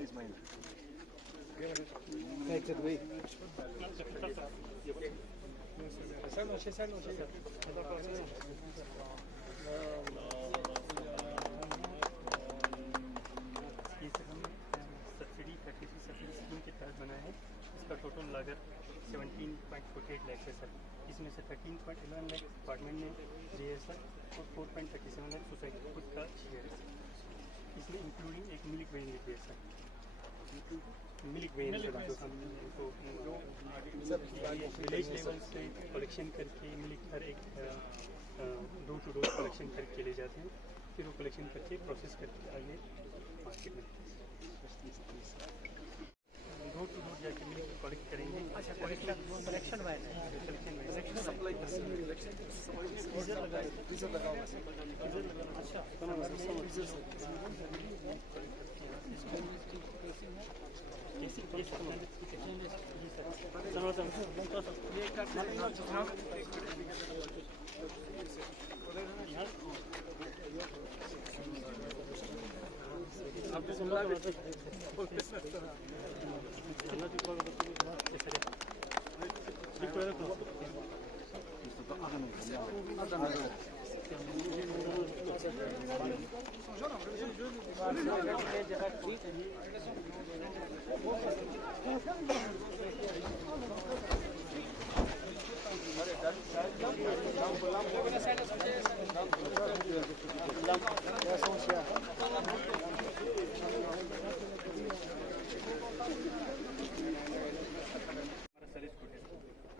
Ismail. इसका total लागत 17.48 लाख है सर। इसमें से 13.11 लाख अपार्टमेंट में दिए है सर और 4.37 लाख सोसाइटी खुद का शेयर है सर। इसमें इंक्लूडिंग एक मिल्क वैन भी है सर। मिल्क वैन जो हम विलेज लेवल से कलेक्शन करके मिल्क हर एक डोर टू डोर कलेक्शन करके ले जाते हैं, फिर वो कलेक्शन करके प्रोसेस करके आगे मार्केट में डोर टू डोर जाके मिल्क कलेक्ट करेंगे। अच्छा, कलेक्शन वाइज सप्लाई गीजर लगा हुआ है। अच्छा,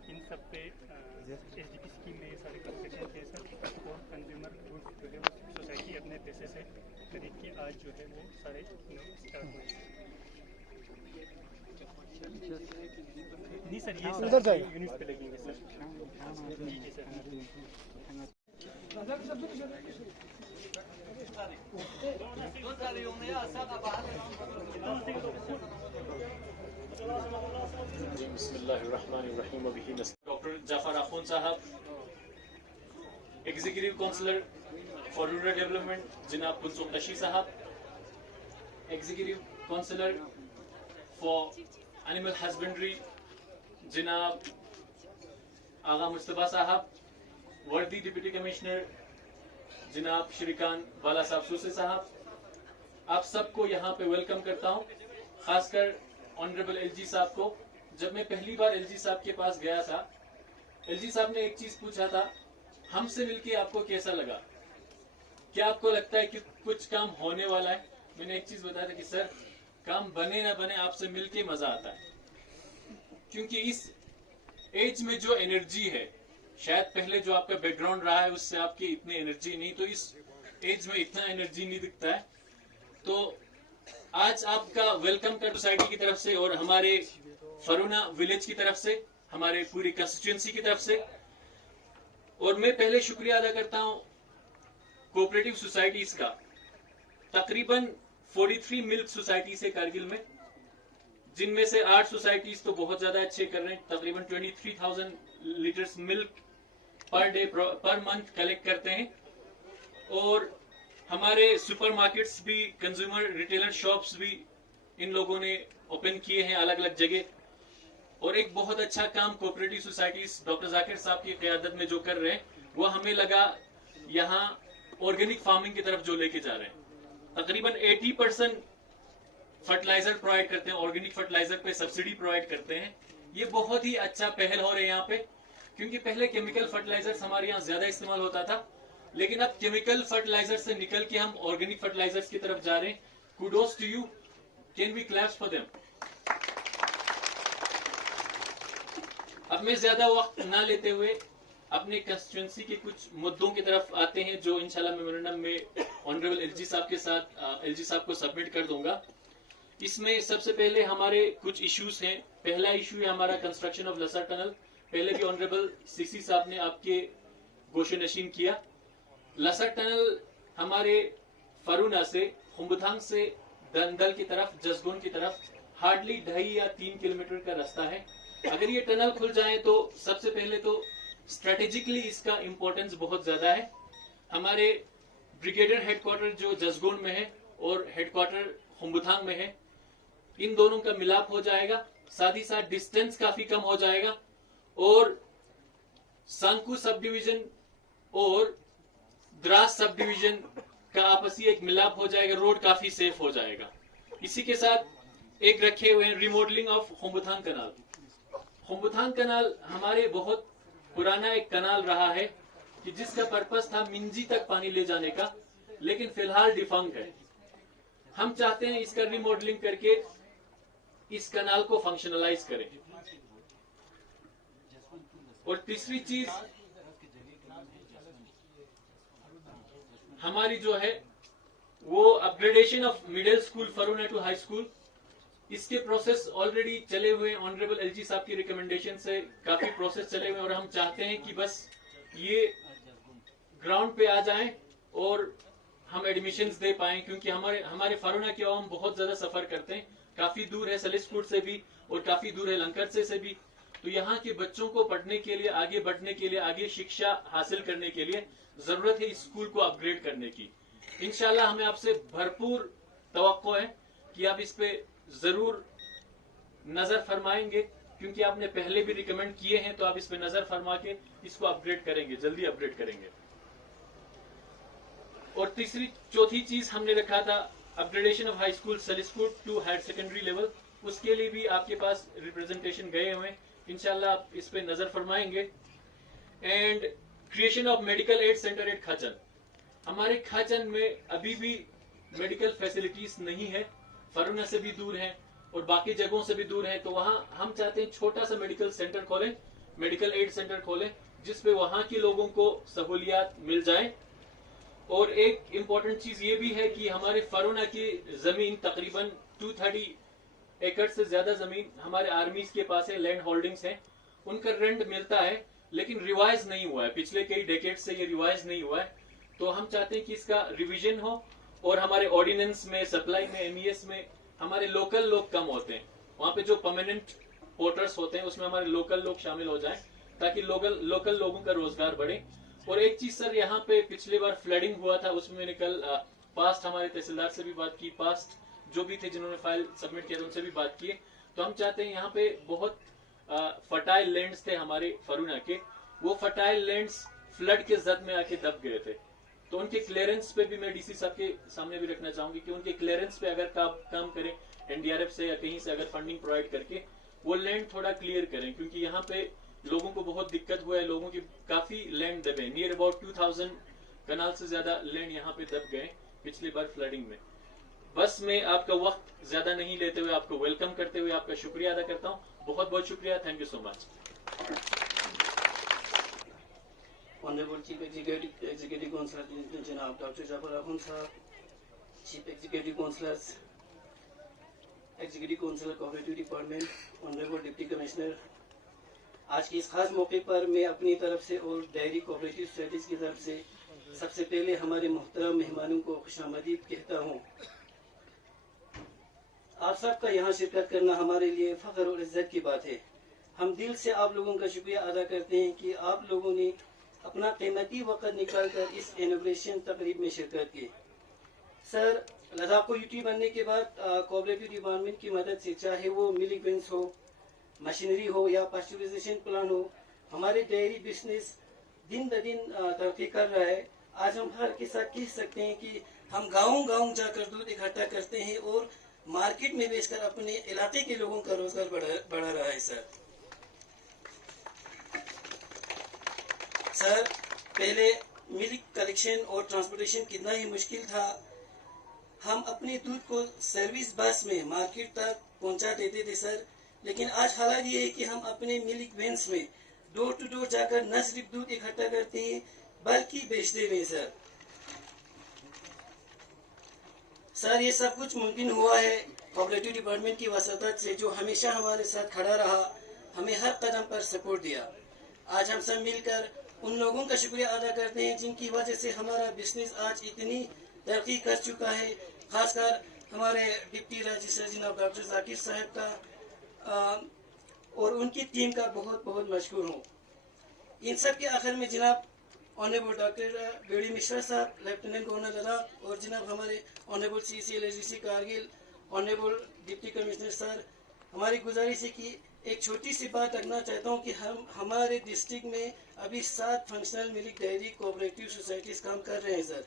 इन सब पे एसडीपी स्कीम में सारे कंसेशन के सर और कंज्यूमर गुड्स जो है सोसाइटी अपने पैसे से खरीद के आज जो है वो सारे स्टार्ट हुए। नहीं सर, ये सर यूनिट पे लगेंगे सर। जी जी सर। डॉक्टर जाफर आखून साहब, executive counsellor for rural development जनाब कुलसुम तशी साहब, executive counsellor for animal husbandry जनाब आगा मुस्तफा साहब, वर्दी डिप्टी कमिश्नर जनाब श्रीकांत बाला साहब सूसे साहब, आप सबको यहाँ पे वेलकम करता हूँ। खासकर ऑनरेबल एलजी साहब को। जब मैं पहली बार एलजी साहब के पास गया था, एलजी साहब ने एक चीज पूछा था, हमसे मिलके आपको कैसा लगा, क्या आपको लगता है कि कुछ काम होने वाला है? मैंने एक चीज बताया था कि सर काम बने ना बने आपसे मिलके मजा आता है, क्योंकि इस एज में जो एनर्जी है, शायद पहले जो आपका बैकग्राउंड रहा है उससे आपकी इतनी एनर्जी नहीं, तो इस एज में इतना एनर्जी नहीं दिखता है। तो आज आपका वेलकम कर सोसाइटी की तरफ से और हमारे फरूना विलेज की तरफ से, हमारे पूरी कंस्टिट्यूएंसी की तरफ से। और मैं पहले शुक्रिया अदा करता हूं कोऑपरेटिव सोसाइटीज का। तकरीबन 43 मिल्क सोसाइटी से कारगिल में, जिनमें से 8 सोसाइटीज तो बहुत ज्यादा अच्छे कर रहे हैं, तकरीबन 23,000 litres milk per day per month collect करते हैं। और हमारे सुपरमार्केट्स भी, कंज्यूमर रिटेलर शॉप्स भी इन लोगों ने ओपन किए हैं अलग अलग जगह। और एक बहुत अच्छा काम कोऑपरेटिव सोसाइटीज डॉक्टर जाकिर साहब की क़यादत में जो कर रहे हैं, वो हमें लगा यहाँ ऑर्गेनिक फार्मिंग की तरफ जो लेके जा रहे हैं। तकरीबन 80% फर्टिलाइजर प्रोवाइड करते हैं, ऑर्गेनिक फर्टिलाइजर पे सब्सिडी प्रोवाइड करते हैं। ये बहुत ही अच्छा पहल हो रहा है यहाँ पे, क्योंकि पहले केमिकल फर्टिलाइजर्स हमारे यहाँ ज्यादा इस्तेमाल होता था, लेकिन अब केमिकल फर्टिलाइजर से निकल के हम ऑर्गेनिक फर्टिलाइजर्स की तरफ जा रहे हैं। Kudos to you, can we claps for them. अब मैं ज्यादा वक्त ना लेते हुए अपने कंस्टिट्यूएंसी के कुछ मुद्दों की तरफ आते हैं, जो इंशाल्लाह मेमोरेंडम में ऑनरेबल एलजी साहब के साथ एलजी साहब को सबमिट कर दूंगा। इसमें सबसे पहले हमारे कुछ इश्यूज हैं। पहला इशू है हमारा कंस्ट्रक्शन ऑफ लसर टनल। पहले भी ऑनरेबल सीसी साहब ने आपके गोशनशीन किया। लसर टनल हमारे फरूना से, खुम्बुथांग से दंदल की तरफ, जसगोन की तरफ हार्डली 2.5 या 3 किलोमीटर का रास्ता है। अगर ये टनल खुल जाए तो सबसे पहले तो स्ट्रेटेजिकली इसका इम्पोर्टेंस बहुत ज्यादा है। हमारे ब्रिगेडियर हेडक्वार्टर जो जसगोन में है और हेडक्वार्टर खुम्बुथांग में है, इन दोनों का मिलाप हो जाएगा, साथ ही साथ डिस्टेंस काफी कम हो जाएगा और सांकू सब डिवीजन और द्रास सब डिवीजन का आपसी एक मिलाप हो जाएगा, रोड काफी सेफ हो जाएगा। इसी के साथ एक रखे हुए हैं रिमॉडलिंग ऑफ होम्बुथांग कनाल। होम्बुथांग कनाल हमारे बहुत पुराना एक कनाल रहा है कि जिसका पर्पस था मिंजी तक पानी ले जाने का, लेकिन फिलहाल डिफंक्ट है। हम चाहते हैं इसका रिमॉडलिंग करके इस कनाल को फंक्शनलाइज करें। और तीसरी चीज हमारी जो है वो upgradation of middle school Faruna to high school, इसके प्रोसेस ऑलरेडी चले हुए हैं। ऑनरेबल एलजी साहब की रिकमेंडेशन से काफी प्रोसेस चले हुए हैं और हम चाहते हैं कि बस ये ग्राउंड पे आ जाएं और हम एडमिशंस दे पाएं, क्योंकि हमारे फरूना के आवाम बहुत ज्यादा सफर करते हैं, काफी दूर है सलिसपुर से भी और काफी दूर है लंकर से भी। तो यहाँ के बच्चों को पढ़ने के लिए, आगे बढ़ने के लिए, आगे शिक्षा हासिल करने के लिए जरूरत है इस स्कूल को अपग्रेड करने की। इंशाल्लाह हमें आपसे भरपूर तवक्को है कि आप इस पे जरूर नजर फरमाएंगे, क्योंकि आपने पहले भी रिकमेंड किए हैं, तो आप इस पे नजर फरमा के इसको अपग्रेड करेंगे, जल्दी अपग्रेड करेंगे। और चौथी चीज हमने रखा था upgradation of high school Salispur to higher secondary level, उसके लिए भी आपके पास रिप्रेजेंटेशन गए हुए हैं, इंशाल्लाह आप इस पे नजर फरमाएंगे। And creation of medical aid centre at Khachan. हमारे खाचन में अभी भी मेडिकल फैसिलिटीज नहीं है, फरूना से भी दूर है और बाकी जगहों से भी दूर है। तो वहां हम चाहते हैं छोटा सा मेडिकल सेंटर खोलें, मेडिकल एड सेंटर खोलें, जिसपे वहां के लोगों को सहूलियात मिल जाए। और एक इम्पोर्टेंट चीज ये भी है कि हमारे फरूना की जमीन तकरीबन 230 एकड़ से ज्यादा जमीन हमारे आर्मीज के पास है, लैंड होल्डिंग्स हैं, उनका रेंट मिलता है लेकिन रिवाइज नहीं हुआ है, पिछले कई डेकेड से ये रिवाइज नहीं हुआ है। तो हम चाहते हैं कि इसका रिवीजन हो और हमारे ऑर्डिनेंस में, सप्लाई में, एमईएस में हमारे लोकल लोग कम होते हैं, वहां पे जो परमानेंट पोर्टर्स होते हैं उसमें हमारे लोकल लोग शामिल हो जाएं, ताकि लोकल लोगों का रोजगार बढ़े। और एक चीज सर, यहाँ पे पिछली बार फ्लडिंग हुआ था, उसमें मैंने कल पास्ट हमारे तहसीलदार से भी बात की, पास्ट जो भी थे जिन्होंने फाइल सबमिट किया था उनसे भी बात की। तो हम चाहते हैं, यहाँ पे बहुत फर्टाइल लैंड्स थे हमारे फरूना के, वो फर्टाइल लैंड्स फ्लड के जद में आके दब गए थे। तो उनके क्लियरेंस पे भी मैं डीसी साहब के सामने भी रखना चाहूंगी कि उनके क्लियरेंस पे अगर काम करें एनडीआरएफ से या कहीं से अगर फंडिंग प्रोवाइड करके वो लैंड थोड़ा क्लियर करें, क्योंकि यहाँ पे लोगों को बहुत दिक्कत हुआ है, लोगों की काफी लैंड दबे, नियर अबाउट 2000 कनाल से ज्यादा लैंड यहाँ पे दब गए पिछली बार फ्लडिंग में। बस मैं आपका वक्त ज्यादा नहीं लेते हुए आपको वेलकम करते हुए आपका शुक्रिया अदा करता हूँ। बहुत बहुत शुक्रिया, thank you so much. Honorable Chief Executive Councillor जनाब doctor Jafar Ahmad sahab, chief executive councillors, executive councillor cooperative department, honourable deputy commissioner, आज के इस खास मौके पर मैं अपनी तरफ से और डेयरी कोऑपरेटिव सोसाइटीज की तरफ से सबसे पहले हमारे मुहतरम मेहमानों को खुशामदीद कहता हूँ। आप सबका यहाँ शिरकत करना हमारे लिए फख्र और इज्जत की बात है। हम दिल से आप लोगों का शुक्रिया अदा करते हैं कि आप लोगों ने अपना कीमती वक्त निकालकर इस इनॉग्रेशन तकरीब में शिरकत की। सर, लद्दाख को यूटी बनने के बाद कोऑपरेटिव डिपार्टमेंट की मदद से, चाहे वो मिल्क बेंस हो, मशीनरी हो या पास्चराइजेशन प्लान हो, हमारे डेयरी बिजनेस दिन ब दिन तरक्की कर रहा है। आज हम हर के साथ कह सकते हैं कि हम गाँव जाकर दूध इकट्ठा करते हैं और मार्केट में बेचकर अपने इलाके के लोगों का रोजगार बढ़ा रहा है। सर, पहले मिल्क कलेक्शन और ट्रांसपोर्टेशन कितना ही मुश्किल था। हम अपने दूध को सर्विस बस में मार्केट तक पहुंचा देते थे सर, लेकिन आज हालात ये है कि हम अपने मिल्क वैन्स में डोर टू डोर जाकर न सिर्फ दूध इकट्ठा करते हैं बल्कि बेचते भी। सर, ये सब कुछ मुमकिन हुआ है कोऑपरेटिव डिपार्टमेंट की वसातत से, जो हमेशा हमारे साथ खड़ा रहा, हमें हर कदम पर सपोर्ट दिया। आज हम सब मिलकर उन लोगों का शुक्रिया अदा करते हैं जिनकी वजह से हमारा बिजनेस आज इतनी तरक्की कर चुका है। खासकर हमारे डिप्टी रजिस्ट्रार जनाब डॉक्टर जाकिर साहब का और उनकी टीम का बहुत बहुत मशकूर हूँ। इन सब के आखिर में जनाब ऑनरेबल डॉक्टर बेड़ी मिश्रा साहब, लेफ्टिनेंट गवर्नर लद्दाख, और जनाब हमारे honourable CCL Kargil honourable deputy commissioner sir, हमारी गुजारिश है कि एक छोटी सी बात रखना चाहता हूँ कि हमारे डिस्ट्रिक्ट में अभी 7 functional milk dairy cooperative societies काम कर रहे हैं सर,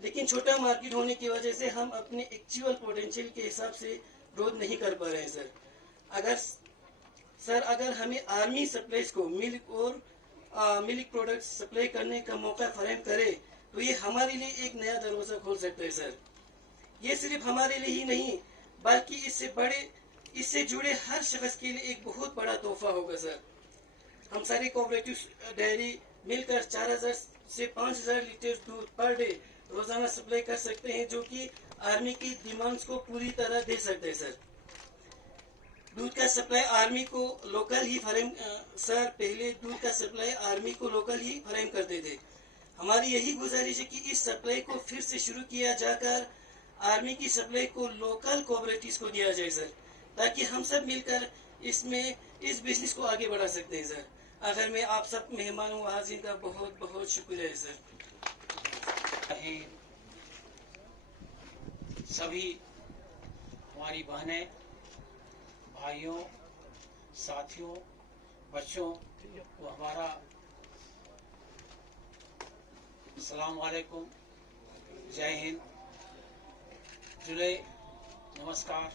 लेकिन छोटा मार्केट होने की वजह से हम अपने एक्चुअल पोटेंशियल के हिसाब से ग्रोथ नहीं कर पा रहे हैं सर। अगर हमें आर्मी सप्लाईज को मिल्क और मिल्क प्रोडक्ट्स सप्लाई करने का मौका फराहम करे तो ये हमारे लिए एक नया दरवाजा खोल सकता है सर। ये सिर्फ हमारे लिए ही नहीं बल्कि इससे जुड़े हर शख्स के लिए एक बहुत बड़ा तोहफा होगा सर। हम सारे कोऑपरेटिव डेयरी मिलकर 4000 से 5000 लीटर दूध पर डे रोजाना सप्लाई कर सकते हैं, जो कि आर्मी की डिमांड्स को पूरी तरह दे सकते हैं सर। दूध का सप्लाई आर्मी को लोकल ही फराहम सर, पहले दूध का सप्लाई आर्मी को लोकल ही फराहम करते थे। हमारी यही गुजारिश है कि इस सप्लाई को फिर से शुरू किया जाकर आर्मी की सप्लाई को लोकल कोऑपरेटिव्स को दिया जाए सर, ताकि हम सब मिलकर इस बिजनेस को आगे बढ़ा सकते हैं सर। आखिर में आप सब मेहमानों व हाज़िरीन का बहुत बहुत शुक्रिया है सर। सभी हमारी बहनें, भाइयों, साथियों, बच्चों को हमारा अस्सलाम वालेकुम, जय हिंद, जुले नमस्कार।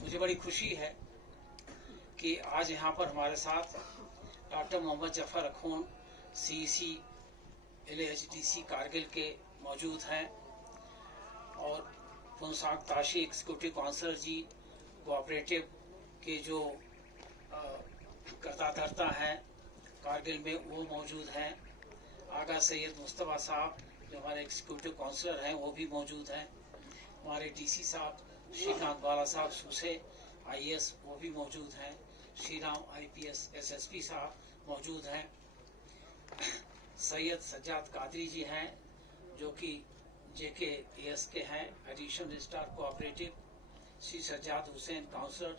मुझे बड़ी खुशी है कि आज यहाँ पर हमारे साथ doctor Mohammad Zafar Akhoon CEC LAHDC Kargil के मौजूद हैं और Phunsok Tashi executive councillor ji cooperative के जो करता धरता हैं कारगिल में वो मौजूद हैं। आगा सैयद मुस्तफ़ा साहब जो हमारे एग्जीक्यूटिव काउंसलर हैं वो भी मौजूद हैं। हमारे DC साहब श्रीकांत बाला साहब सूसे IAS वो भी मौजूद हैं। श्री राम IPS SSP साहब मौजूद हैं। सैयद सज्जाद कादरी जी हैं जो कि JKAS के हैं, additional registrar cooperative. Shri Sajjad Hussain councillor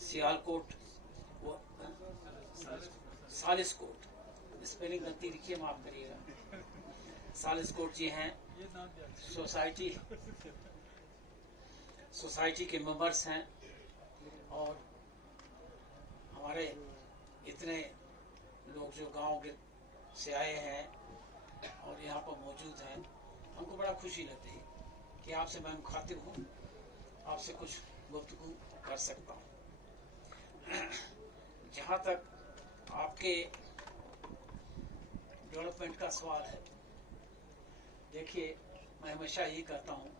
Sialkot Saliskot, spelling गलती लिखिए माफ करिएगा, सालिसकोट जी हैं। सोसाइटी के मेंबर्स हैं और हमारे इतने लोग जो गांव से आए हैं और यहाँ पर मौजूद हैं, हमको बड़ा खुशी लगती है कि आपसे मैं मुखातिब हूँ, आपसे कुछ गुफ्तगू कर सकता हूँ। जहाँ तक आपके डेवलपमेंट का सवाल है, देखिए मैं हमेशा यही कहता हूँ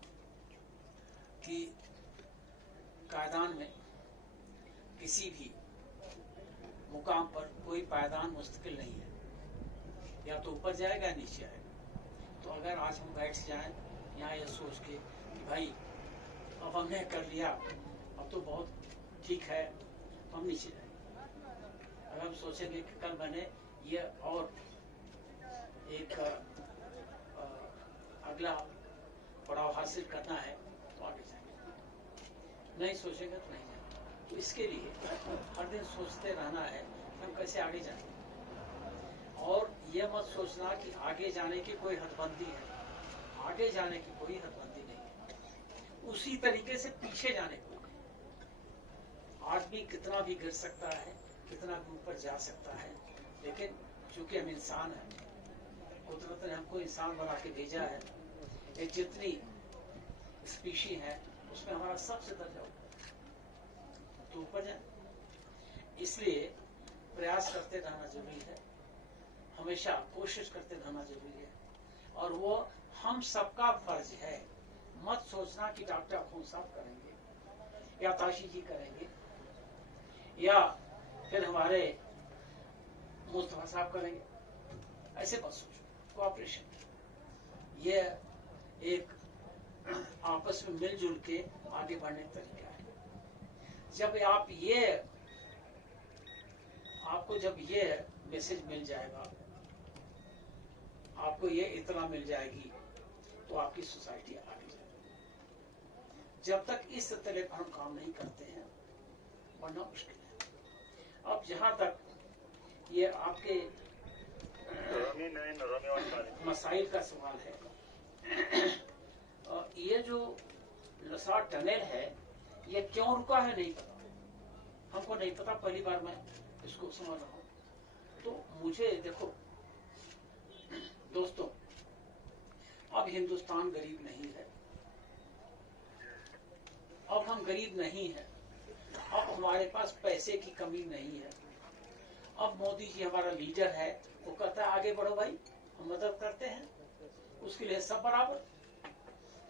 कि कायदान में किसी भी मुकाम पर कोई पायदान मुस्तकिल नहीं है, या तो ऊपर जाएगा या नीचे आएगा। तो अगर आज हम बैठ जाएं यहाँ ये सोच के कि भाई अब हमने कर लिया, अब तो बहुत ठीक है, तो हम नीचे जाएंगे। अगर हम सोचेंगे कि कल मैंने ये और एक अगला पड़ाव हासिल करना है तो आगे जाएंगे। नहीं सोचेंगे तो नहीं जाएंगे। तो इसके लिए हर दिन सोचते रहना है कि हम कैसे आगे जाएंगे, और ये मत सोचना कि आगे जाने की कोई हदबंदी है। आगे जाने की कोई हदबंदी नहीं है, उसी तरीके से पीछे जाने को नहीं। आदमी कितना भी गिर सकता है, कितना भी ऊपर जा सकता है, लेकिन चूंकि हम इंसान हैं, कुदरत ने हमको इंसान बना के भेजा है, ये जितनी स्पीशी है उसमें हमारा सबसे दर्जा ऊपर, तो ऊपर जाए। इसलिए प्रयास करते रहना जरूरी है, हमेशा कोशिश करते रहना जरूरी है, और वो हम सबका फर्ज है। मत सोचना कि डॉक्टर अखून साहब करेंगे या ताशी जी करेंगे या फिर हमारे मुस्तफा साहब करेंगे, ऐसे मत सोचो। कोऑपरेशन ये एक आपस में मिलजुल के आगे बढ़ने का तरीका है। जब आपको जब ये मैसेज मिल जाएगा, आपको ये इत्तला मिल जाएगी, तो आपकी सोसाइटी आगे जाएगी। जब तक इस तरह पर हम काम नहीं करते हैं, बढ़ना मुश्किल है। अब जहां तक ये आपके मसाइल का सवाल है, ये जो लसाड़ टनल है ये क्यों रुका है नहीं पता, हमको नहीं पता, पहली बार मैं इसको समझ रहा हूँ। तो मुझे देखो दोस्तों, अब हिंदुस्तान गरीब नहीं है, अब हम गरीब नहीं है, अब हमारे पास पैसे की कमी नहीं है। अब मोदी जी हमारा लीडर है, वो कहता है आगे बढ़ो भाई, हम मदद करते हैं, उसके लिए सब बराबर,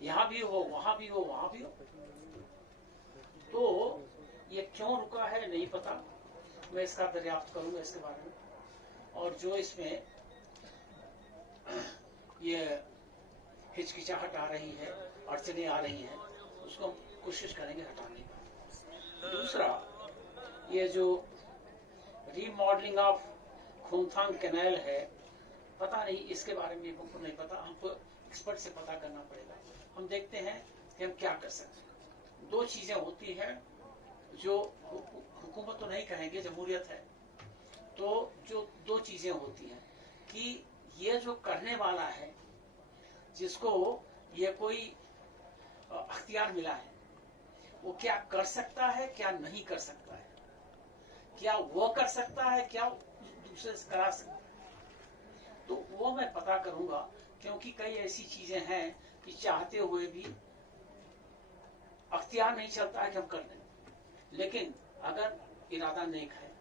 यहाँ भी हो वहां भी हो वहां भी हो। तो ये क्यों रुका है नहीं पता, मैं इसका दरियाफ्त करूंगा इसके बारे में, और जो इसमें ये हिचकिचाहट आ रही है, अड़चने आ रही हैं, उसको हम कोशिश करेंगे हटाने की। दूसरा, ये जो रीमॉडलिंग ऑफ खोमथांग कैनाल है, पता नहीं इसके बारे में हमको नहीं पता, हमको एक्सपर्ट से पता करना पड़ेगा। हम देखते हैं कि हम क्या कर सकते हैं। दो चीजें होती हैं जो हुकूमत तो नहीं कहेंगे, जमहूरियत है, तो जो दो चीजें होती हैं कि ये जो करने वाला है, जिसको ये कोई अख्तियार मिला है, वो क्या कर सकता है क्या नहीं कर सकता है, क्या वो कर सकता है क्या दूसरे से करा सकता है, तो वो मैं पता करूंगा। क्योंकि कई ऐसी चीजें हैं कि चाहते हुए भी अख्तियार नहीं चलता है कि हम कर दें, लेकिन अगर इरादा नेक है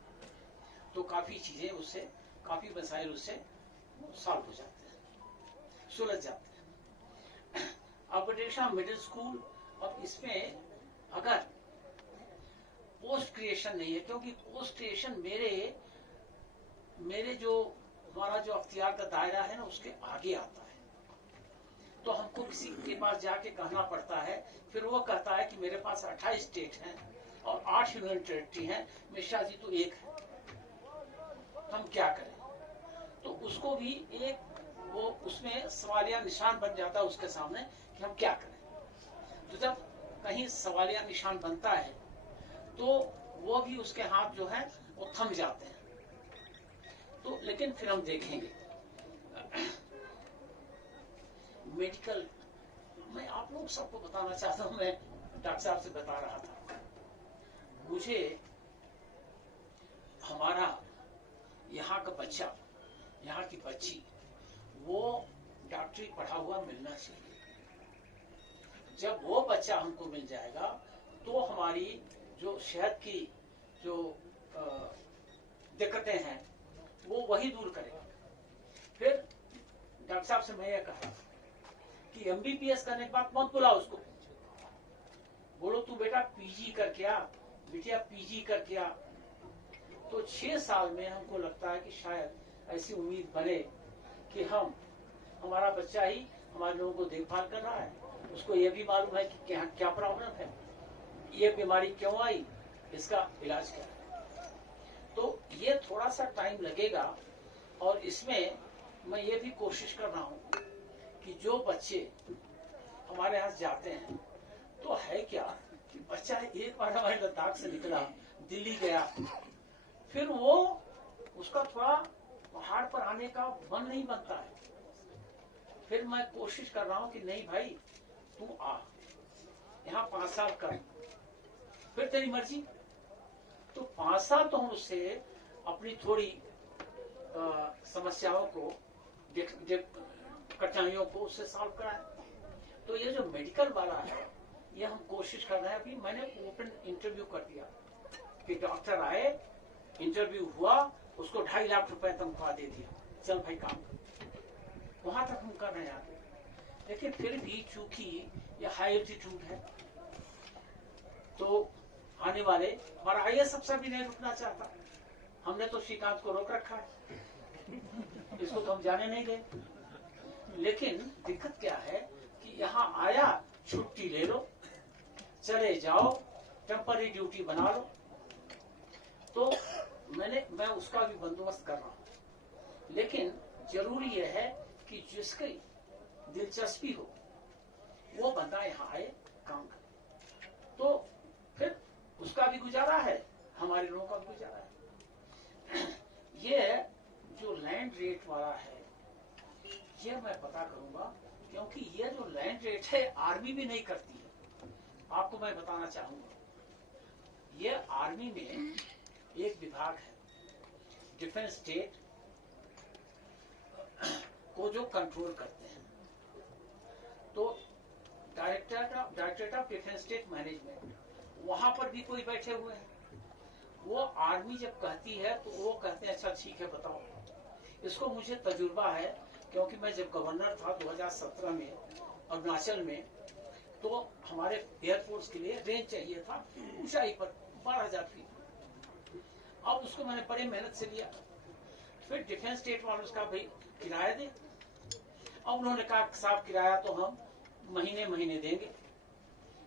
तो काफी चीजें उससे, काफी मसाइल उससे सॉल्व हो जाते हैं, सुलझ जाते हैं। अपडेशा मिडिल स्कूल, और इसमें अगर पोस्ट क्रिएशन नहीं है, क्योंकि पोस्ट क्रिएशन मेरे जो हमारा जो अख्तियार का दायरा है ना, उसके आगे आता है, तो हमको किसी के पास जाके कहना पड़ता है, फिर वो कहता है कि मेरे पास 28 स्टेट हैं और 8 यूनियन टेरिटरी हैं, मिश्रा जी तो एक है, हम क्या करें। तो उसको भी एक वो उसमें सवालिया निशान बन जाता है उसके सामने कि हम क्या करें। तो जब कहीं सवालिया निशान बनता है तो वो भी उसके हाथ जो है वो थम जाते हैं। तो लेकिन फिर हम देखेंगे मेडिकल, मैं आप लोग सबको बताना चाहता हूं, मैं डॉक्टर साहब से बता रहा था, मुझे हमारा यहाँ का बच्चा, यहाँ की बच्ची, वो डॉक्टरी पढ़ा हुआ मिलना चाहिए। जब वो बच्चा हमको मिल जाएगा तो हमारी जो सेहत की जो दिक्कतें हैं वो वही दूर करेगा। फिर डॉक्टर साहब से मैं ये कहा कि एमबीबीएस करने के बाद मत बुलाओ उसको, बोलो तू बेटा पीजी करके आ, बिटिया पीजी करके आ। तो 6 साल में हमको लगता है कि शायद ऐसी उम्मीद बने कि हमारा बच्चा ही हमारे लोगों को देखभाल कर रहा है, उसको ये भी मालूम है कि क्या प्रॉब्लम है, ये बीमारी क्यों आई, इसका इलाज क्या है। तो ये थोड़ा सा टाइम लगेगा, और इसमें मैं ये भी कोशिश कर रहा हूँ कि जो बच्चे हमारे यहाँ जाते हैं, तो है क्या कि बच्चा एक बार हमारे लद्दाख से निकला, दिल्ली गया, फिर वो उसका थोड़ा पहाड़ पर आने का मन नहीं बनता है। फिर मैं कोशिश कर रहा हूँ कि नहीं भाई तू आ, यहाँ 5 साल कर, फिर तेरी मर्जी। तो 5 साल तो हम उससे अपनी थोड़ी समस्याओं को, कठिनाइयों को उससे सॉल्व कराए। तो ये जो मेडिकल वाला है, ये हम कोशिश कर रहे हैं। अभी मैंने ओपन इंटरव्यू कर दिया कि डॉक्टर आए, इंटरव्यू हुआ, उसको 2.5 लाख रुपए तनख्वाह दे दिया, चल भाई काम कर। वहां तक हम कर रहे हैं आगे। लेकिन फिर भी चूंकि ये हाई एल्टीट्यूड है, तो आने वाले हमारा आईएएस अफसर भी नहीं रुकना चाहता। हमने तो श्रीकांत को रोक रखा है, इसको तो हम जाने नहीं दें। लेकिन दिक्कत क्या है कि यहाँ आया, छुट्टी ले लो, चले जाओ, टेम्पररी ड्यूटी बना लो। तो मैं उसका भी बंदोबस्त कर रहा हूँ। लेकिन जरूरी यह है कि जिसकी दिलचस्पी हो वो बंदा यहाँ आए, काम करे। तो फिर उसका भी गुजारा है, हमारे लोगों का भी गुजारा है। ये जो लैंड रेट वाला है, ये मैं पता करूंगा, क्योंकि ये जो लैंड रेट है आर्मी भी नहीं करती है। आपको मैं बताना चाहूंगा, ये आर्मी में एक विभाग है डिफेंस स्टेट को जो कंट्रोल करते हैं, तो directorate of defence state management, वहां पर भी कोई बैठे हुए हैं। वो आर्मी जब कहती है तो वो कहते हैं अच्छा ठीक है बताओ। इसको मुझे तजुर्बा है, क्योंकि मैं जब गवर्नर था 2017 में अरुणाचल में, तो हमारे एयरफोर्स के लिए रेंज चाहिए था ऊंचाई पर 12,000 फीट। अब उसको मैंने बड़ी मेहनत से लिया। फिर डिफेंस स्टेट वालों उसका भाई किराया दे। अब उन्होंने कहा साहब किराया तो हम महीने महीने देंगे।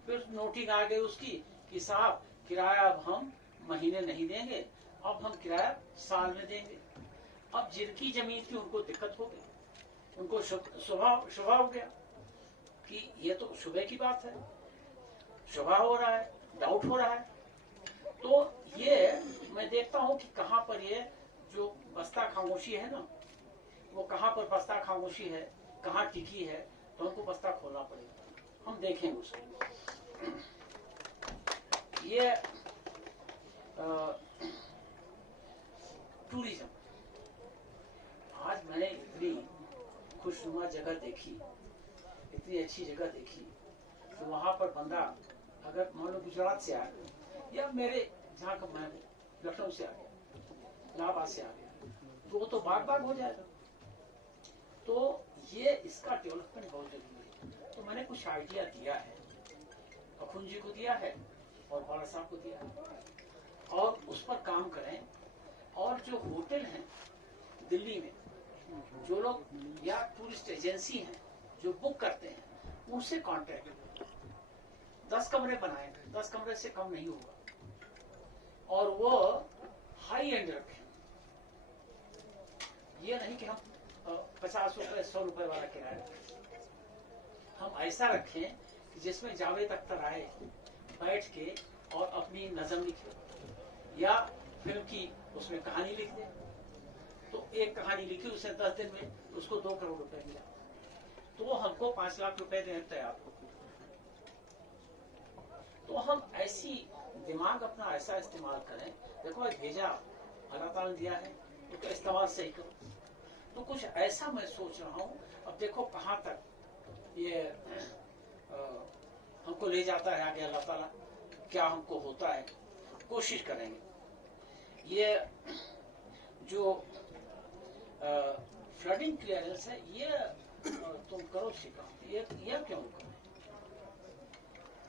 फिर नोटिस आ गई उसकी कि साहब किराया अब हम महीने नहीं देंगे, अब हम किराया साल में देंगे। अब जिनकी जमीन थी उनको दिक्कत हो गई, उनको शुभ हो गया कि ये तो सुबह की बात है, शुभ हो रहा है, डाउट हो रहा है। तो ये मैं देखता हूं कि कहां पर ये जो बस्ता खामोशी है ना, वो कहां पर बस्ता खामोशी है, कहां टिकी है, तो उनको बस्ता खोलना पड़ेगा। हम देखेंगे उसको। ये टूरिज्म, आज मैंने इतनी खुशनुमा जगह देखी, इतनी अच्छी जगह देखी, तो वहां पर बंदा अगर मान लो गुजरात से आ गया या मेरे जहाँ का मैं लखनऊ से आ गया, इलाहाबाद से आ गया, तो वो तो बाग हो जाएगा। तो ये इसका डेवलपमेंट बहुत जरूरी है। तो मैंने कुछ आइडिया दिया है, अखुन जी को दिया है और बाला साहब को दिया है, और उस पर काम करें। और जो होटल हैं दिल्ली में, जो लोग या टूरिस्ट एजेंसी हैं जो बुक करते हैं, उनसे कॉन्ट्रैक्ट 10 कमरे बनाए, 10 कमरे से कम नहीं होगा, और वो हाई एंड रखें। ये नहीं कि हम 50 रुपए 100 रुपए वाला किराया, हम ऐसा रखें कि जिसमें जावेद अख्तर आए, बैठ के और अपनी नज़म लिखे, या फिल्म की उसमें कहानी लिख दे। तो एक कहानी लिखी उसने 10 दिन में, उसको 2 करोड़ रुपए मिला, तो हमको 5 लाख रुपए देने तैयार हो। तो हम ऐसी दिमाग अपना ऐसा इस्तेमाल करें। देखो भेजा अल्लाह ताला ने दिया है, तो इस्तेमाल सही करो। तो कुछ ऐसा मैं सोच रहा हूँ। अब देखो कहाँ तक ये हमको ले जाता है आगे अल्लाह ताला, क्या हमको होता है, कोशिश करेंगे। ये जो फ्लडिंग क्लियरेंस है, ये तुम करो श्रीकांत, ये क्यों करो?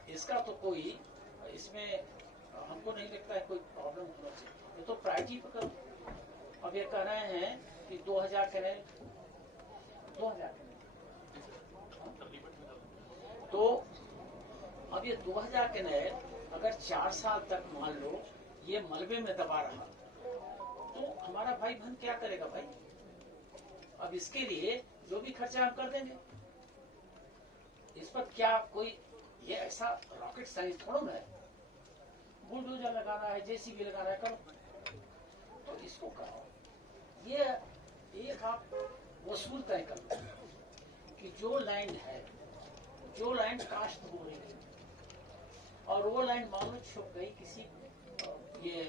इसका तो कोई इसमें हमको नहीं लगता है कोई प्रॉब्लम होना चाहिए। ये तो प्रायोरिटी पर करो। अब ये कह रहे हैं कि 2000 करें, 2000 तो अब ये 2000 कैनाल अगर 4 साल तक मान लो ये मलबे में दबा रहा, तो हमारा भाई बहन क्या करेगा भाई? अब इसके लिए जो भी खर्चा हम कर देंगे। इस पर क्या कोई ये ऐसा रॉकेट साइंस थोड़ा ना है, बुलडोजर लगाना है, जेसीबी लगाना है, करो। तो इसको करो। ये एक आप वसूल तय कर लो कि जो लैंड है, जो लैंड कास्ट हो रही है, और वो लैंड मान लो छुप गई किसी ये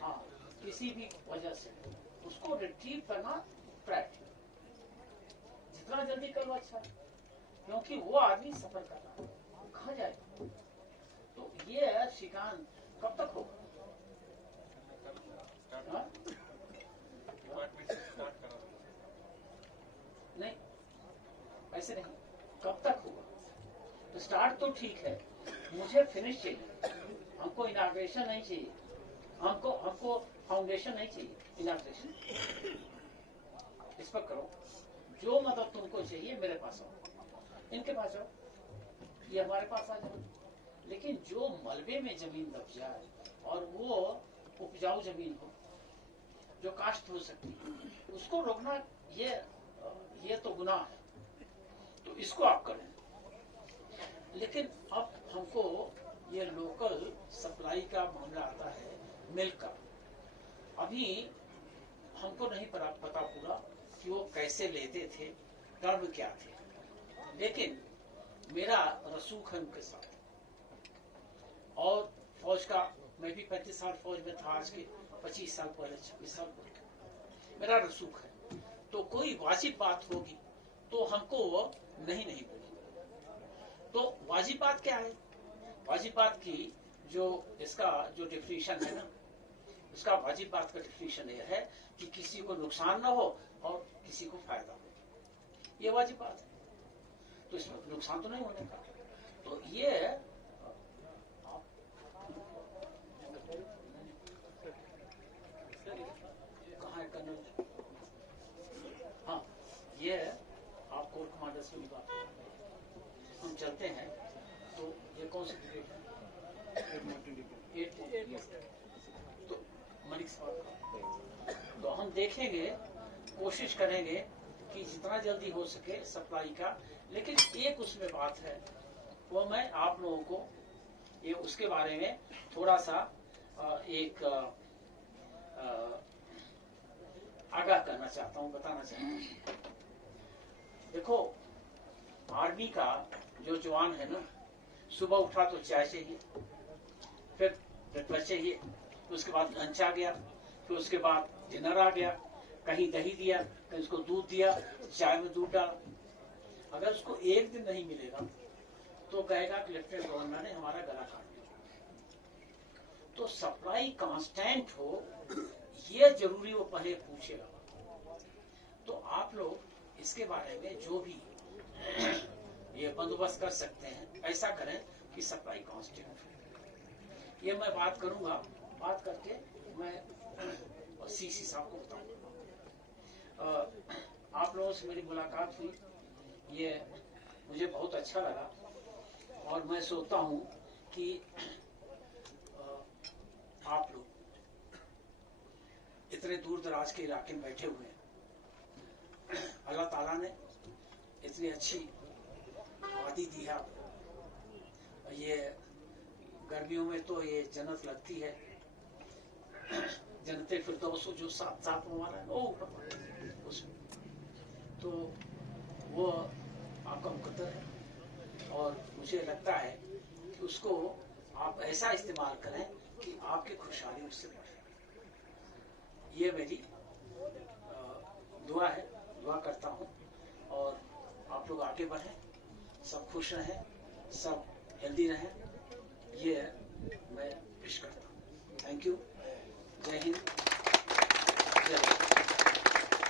हाँ किसी भी वजह से, उसको रिट्रीव करना प्रायोरिटी, जितना जल्दी करो अच्छा, क्योंकि वो आदमी सफर कर रहा है, कहाँ जाएगा? तो ये शिकान कब तक होगा? नहीं, ऐसे नहीं, कब तक होगा? तो स्टार्ट तो ठीक है, मुझे फिनिश चाहिए। हमको इनॉग्रेशन नहीं चाहिए, हमको फाउंडेशन नहीं चाहिए, इनॉग्रेशन। इस पर करो, जो मदद तुमको चाहिए मेरे पास आओ, इनके पास आओ, ये हमारे पास आ जाओ। लेकिन जो मलबे में जमीन दब जाए और वो उपजाऊ जमीन हो, जो काश्त हो सकती है, उसको रोकना ये तो गुनाह है। तो इसको आप करें। लेकिन अब हमको ये लोकल सप्लाई का मामला आता है, मिल्क का। अभी हमको नहीं पता पूरा कि वो कैसे लेते थे, टर्म क्या थे, लेकिन मेरा रसूख है उनके साथ। और फौज का, मैं भी 35 साल फौज में था, आज के 25 साल पहले, 26 साल पहले मेरा रसूख है। तो कोई वाजिब बात होगी तो हमको नहीं बोलेंगे। तो वाजिब बात क्या है? वाजिब बात की जो इसका जो डिफिनीशन है ना, उसका वाजिब बात का डिफिनीशन यह है कि किसी को नुकसान ना हो और किसी को फायदा हो, ये वाजिब बात है। तो इसमें नुकसान तो नहीं होने का। तो ये कहाँ है कर्नल? हाँ, ये आप कोर कमांडर से भी बात करें। हम चलते हैं। तो ये कौन सी ब्रिगेड है? तो मलिक साहब का। तो हम देखेंगे, कोशिश करेंगे कि जितना जल्दी हो सके सप्लाई का। लेकिन एक उसमें बात है, वो मैं आप लोगों को ये उसके बारे में थोड़ा सा एक आगाह करना चाहता हूँ, बताना चाहता हूँ। देखो, आर्मी का जो जवान है ना, सुबह उठा तो चाय चाहिए, फिर ब्रेकफास्ट चाहिए, उसके बाद लंच आ गया, फिर उसके बाद डिनर आ गया, कहीं दही दिया, कहीं उसको दूध दिया, चाय में दूध डाला। अगर उसको एक दिन नहीं मिलेगा तो कहेगा कि लेफ्टिनेंट गवर्नर ने हमारा गला काट दिया। तो सप्लाई कांस्टेंट हो, ये जरूरी वो पहले पूछेगा। तो आप लोग इसके बारे में जो भी ये बंदोबस्त कर सकते हैं, ऐसा करें कि सप्लाई कांस्टेंट हो। ये मैं बात करूंगा, बात करके मैं सीसी साहब को बताऊंगा। आप लोगों से मेरी मुलाकात हुई, ये मुझे बहुत अच्छा लगा। और मैं सोचता हूं कि आप लोग इतने दूर दराज के इलाके में बैठे हुए हैं, अल्लाह ताला ने इतनी अच्छी वादी दी है आपको। ये गर्मियों में तो ये जन्नत लगती है, जन्नते फिरदौस जो साथ साथ हमारा है, उसमें तो वो आपका मुकद्दर है। और मुझे लगता है कि उसको आप ऐसा इस्तेमाल करें कि आपकी खुशहाली उससे बढ़े। ये मेरी दुआ है, दुआ करता हूँ। और आप लोग आगे बढ़ें, सब खुश रहें, सब हेल्दी रहें, ये मैं विश करता हूँ। Thank you. जय हिंद।